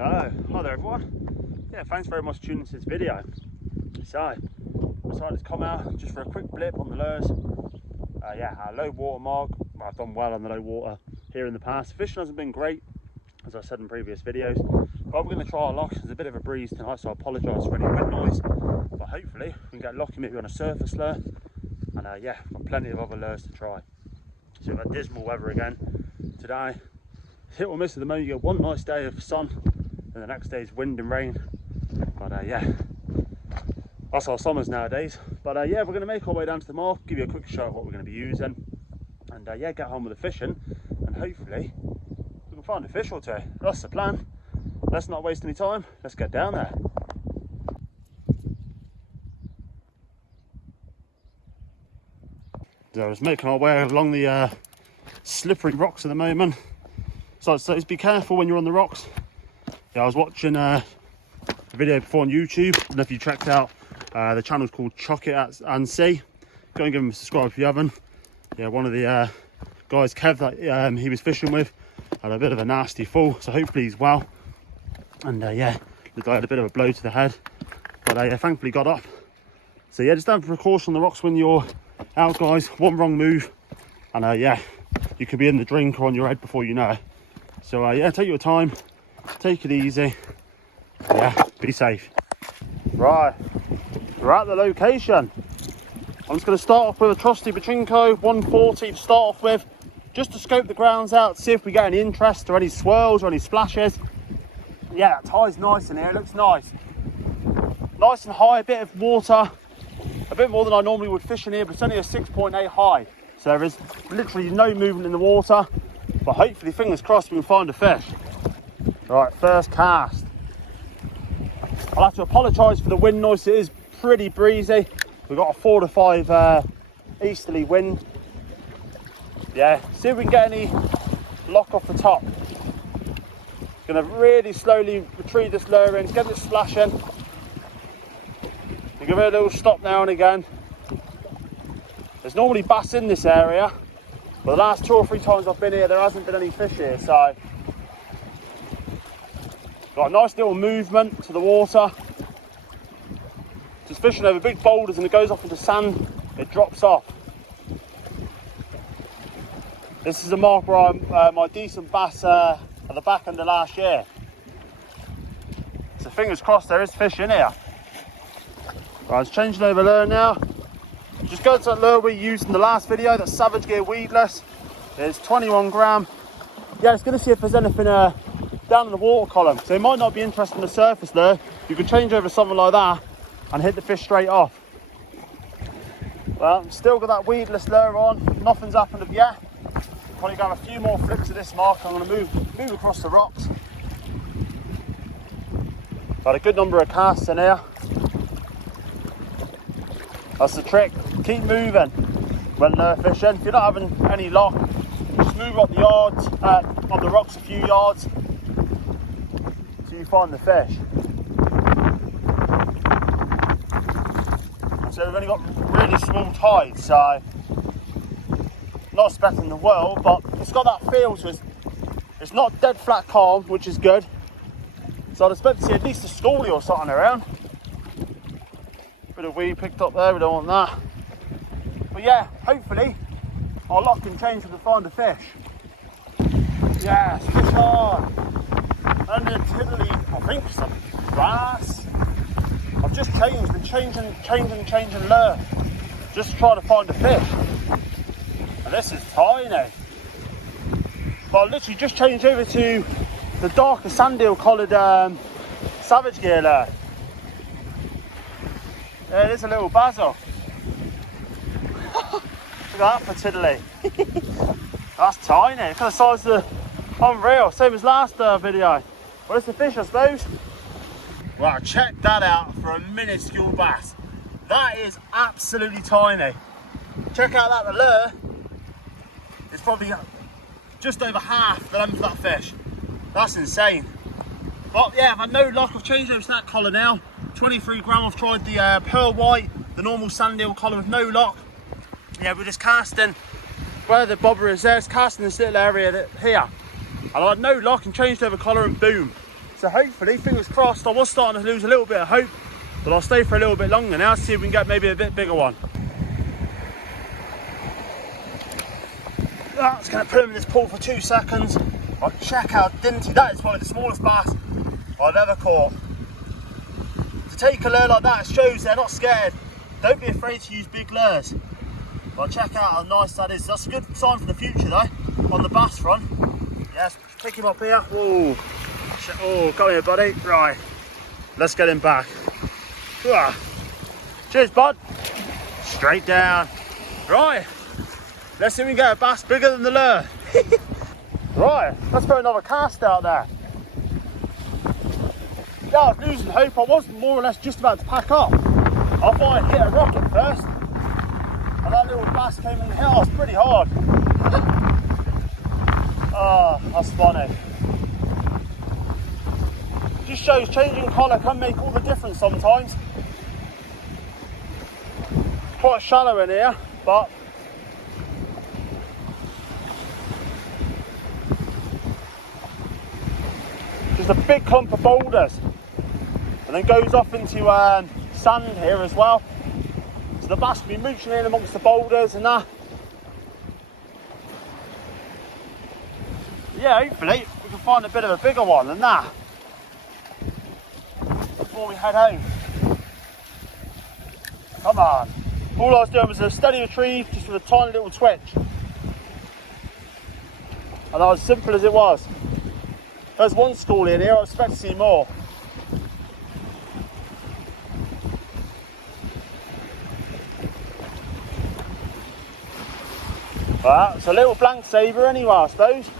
So, hi there everyone. Yeah, thanks very much for tuning into this video. So, I decided to come out just for a quick blip on the lures. Yeah, our low water mark. Well, I've done well on the low water here in the past. Fishing hasn't been great, as I said in previous videos. But we're going to try our luck. There's a bit of a breeze tonight, so I apologise for any wind noise. But hopefully we can get lucky maybe on a surface lure. And yeah, I've got plenty of other lures to try. So we've had dismal weather again today. Hit or miss at the moment. You get one nice day of sun, and the next day is wind and rain. But yeah, that's our summers nowadays. But yeah, we're going to make our way down to the mark, give you a quick show of what we're going to be using, and yeah, get on with the fishing, and hopefully we can find a fish or two. That's the plan. Let's not waste any time. Let's get down there. So I was making our way along the slippery rocks at the moment. So I'd say be careful when you're on the rocks. Yeah, I was watching a video before on YouTube. I don't know if you checked out the channel's called Chuck It and See. Go and give him a subscribe if you haven't. Yeah, one of the guys, Kev, that he was fishing with, had a bit of a nasty fall. So hopefully he's well. And yeah, the guy had a bit of a blow to the head, but yeah, thankfully got up. So yeah, just have precaution on the rocks when you're out, guys. One wrong move, and yeah, you could be in the drink or on your head before you know it. So yeah, take your time, take it easy, yeah, be safe. Right, we're at the location. I'm just going to start off with a trusty Pachinko 140 to start off with, just to scope the grounds out, see if we get any interest or any swirls or any splashes. Yeah, that tide's nice in here, it looks nice. Nice and high, a bit of water, a bit more than I normally would fish in here, but it's only a 6.8 high. So there is literally no movement in the water, but hopefully, fingers crossed, we can find a fish. Right, first cast. I'll have to apologise for the wind noise, it is pretty breezy. We've got a 4 to 5 easterly wind. Yeah, see if we can get any lock off the top. Gonna really slowly retrieve this lure in, get it splashing. You give it a little stop now and again. There's normally bass in this area, but the last 2 or 3 times I've been here, there hasn't been any fish here, so. Got a nice little movement to the water. Just fishing over big boulders and it goes off into sand, it drops off. This is a mark where my decent bass at the back end of last year. So fingers crossed there is fish in here. Right, it's changing over lure now. Just go to that lure we used in the last video, that Savage Gear weedless. It's 21 gram. Yeah, it's going to see if there's anything down in the water column. So it might not be interested in the surface lure. You could change over something like that and hit the fish straight off. Well, still got that weedless lure on. Nothing's happened of yet. Probably got a few more flips of this mark. I'm going to move across the rocks. Got a good number of casts in here. That's the trick. Keep moving when fishing. If you're not having any luck, just move up the yards, on the rocks a few yards till you find the fish. So we've only got really small tides, so not expecting the world, but it's got that feel to it. It's not dead flat calm, which is good. So I'd expect to see at least a schoolie or something around. Bit of weed picked up there, we don't want that. But yeah, hopefully our luck can change if we find a fish. Yes, fish on. Under tiddly, I think some bass. I've just been changing lure, just to try to find a fish. And this is tiny. But I literally just changed over to the darker sand eel collared Savage Gear lure. Yeah, it is a little basil. Look at that for tiddly. That's tiny. Look at the size of the unreal. Same as last video. Well, it's a fish, I suppose. Wow, check that out for a minuscule bass. That is absolutely tiny. Check out that, the lure is probably just over half the length of that fish. That's insane. But yeah, I've had no luck. I've changed over to that collar now. 23 gram. I've tried the pearl white, the normal sand eel collar with no luck. Yeah, we're just casting where the bobber is there. It's casting this little area here. And I had no luck and changed over collar and boom. So hopefully, fingers crossed, I was starting to lose a little bit of hope, but I'll stay for a little bit longer now, see if we can get maybe a bit bigger one. That's going to put him in this pool for 2 seconds. I'll check how dinty, that is probably the smallest bass I've ever caught. To take a lure like that shows they're not scared. Don't be afraid to use big lures. But check out how nice that is. That's a good sign for the future though, on the bass front. Yes, pick him up here. Whoa. Oh, come here, buddy. Right, let's get him back. Cheers, bud. Straight down. Right, let's see if we can get a bass bigger than the lure. Right, let's put another cast out there. Yeah, I was losing hope. I was more or less just about to pack up. I thought I'd hit a rock at first, and that little bass came and hit us pretty hard. Oh, that's funny. Just shows changing colour can make all the difference sometimes. Quite shallow in here, but just a big clump of boulders, and then goes off into sand here as well. So the bass will be mooching in amongst the boulders and that. Yeah, hopefully we can find a bit of a bigger one than that before we head home. Come on. All I was doing was a steady retrieve just with a tiny little twitch. And that was as simple as it was. There's one schoolie in here, I expect to see more. Well, it's a little blank sabre anyway, I suppose.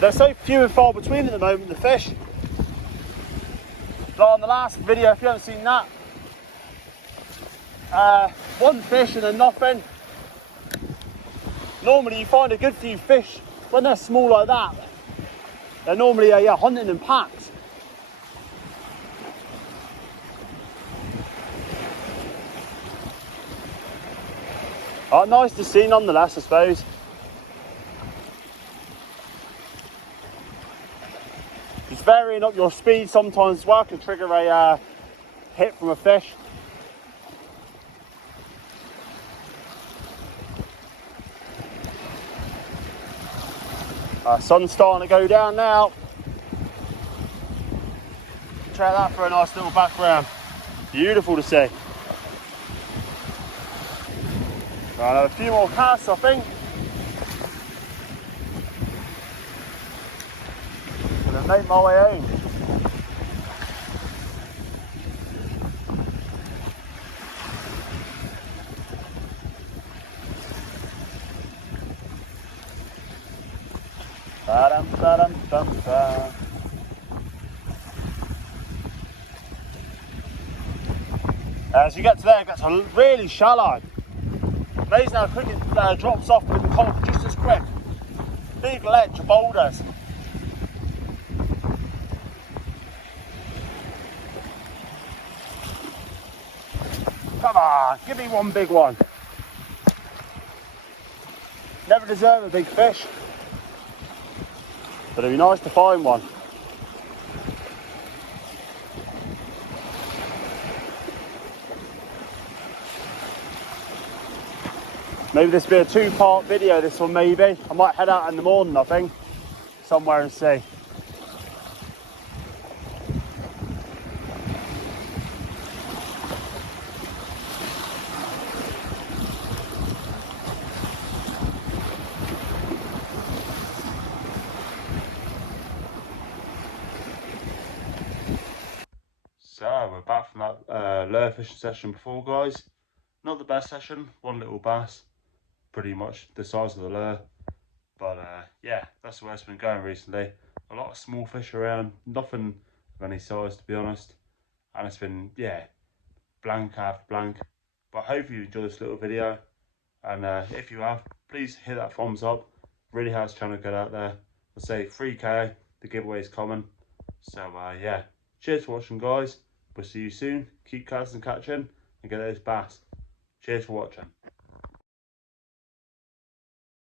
They're so few and far between at the moment, the fish. Like on the last video, if you haven't seen that, one fish and then nothing. Normally you find a good few fish when they're small like that. They're normally hunting in packs. Nice to see nonetheless, I suppose. Just varying up your speed sometimes as well can trigger a hit from a fish. Sun's starting to go down now. Try that for a nice little background. Beautiful to see. I'll have a few more casts, I think. Gonna make my way home. Ba-dum, ba-dum, bum, bum. As you get to there, it gets really shallow. Amazing how quick it drops off with the cold just as quick. Big ledge of boulders. Come on, give me one big one. Never deserve a big fish, but it'd be nice to find one. Maybe this will be a two-part video, this one maybe. I might head out in the morning, I think, somewhere and see. So we're back from that lure fishing session before, guys. Not the best session, one little bass. Pretty much the size of the lure, but yeah, that's the way it's been going recently. A lot of small fish around, nothing of any size to be honest, and it's been, yeah, blank after blank. But hopefully you enjoyed this little video, and if you have, please hit that thumbs up. Really helps the channel get out there. I'll say 3K, the giveaway is coming. So yeah, cheers for watching, guys. We'll see you soon. Keep casting and catching and get those bass. Cheers for watching.